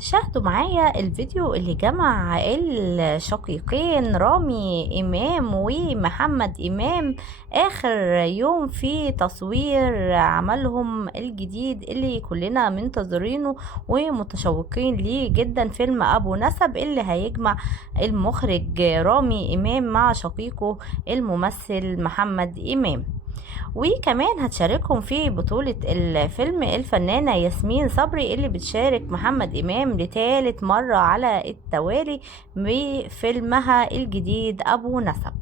شاهدوا معايا الفيديو اللي جمع الشقيقين رامي إمام ومحمد إمام آخر يوم في تصوير عملهم الجديد اللي كلنا منتظرينه ومتشوقين ليه جدا، فيلم أبو نسب اللي هيجمع المخرج رامي إمام مع شقيقه الممثل محمد إمام. وكمان هتشاركهم في بطولة الفيلم الفنانة ياسمين صبري اللي بتشارك محمد إمام لثالث مرة على التوالي بفيلمها الجديد أبو نسب.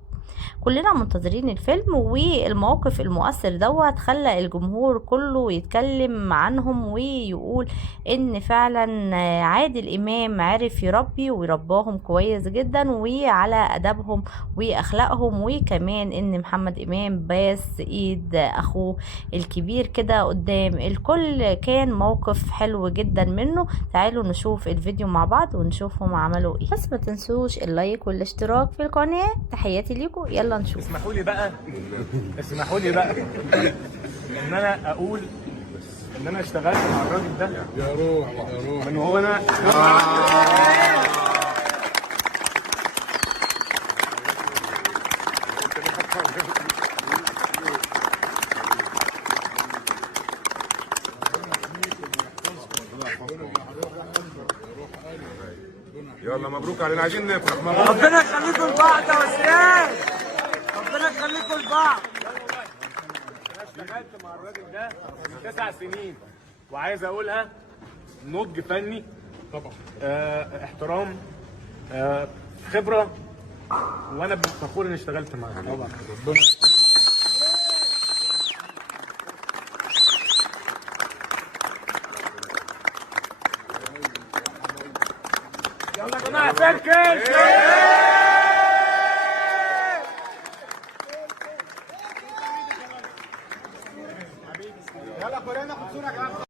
كلنا منتظرين الفيلم، والموقف المؤثر دوت خلى الجمهور كله يتكلم عنهم ويقول ان فعلا عادل امام عرف يربي ويرباهم كويس جدا وعلى ادبهم واخلاقهم، وكمان ان محمد امام باس ايد اخوه الكبير كده قدام الكل. كان موقف حلو جدا منه. تعالوا نشوف الفيديو مع بعض ونشوفهم عملوا ايه، بس ما تنسوش اللايك والاشتراك في القناة. تحياتي ليكم، يلا نشوف. اسمحوا لي بقى ان انا اقول ان انا اشتغلت مع الراجل ده يا روح يا روح من هو انا يلا مبروك علينا، عايزين نفرح. ربنا يخليكم لبعض يا استاذ، ربنا يخليكم لبعض. انا اشتغلت مع الراجل ده من 9 سنين، وعايز اقولها نضج فني طبعا، احترام، خبره، وانا فخور اني اشتغلت معاه طبعا. ربنا يلا يا جماعه سيركل. يلا كلنا ناخد صوره.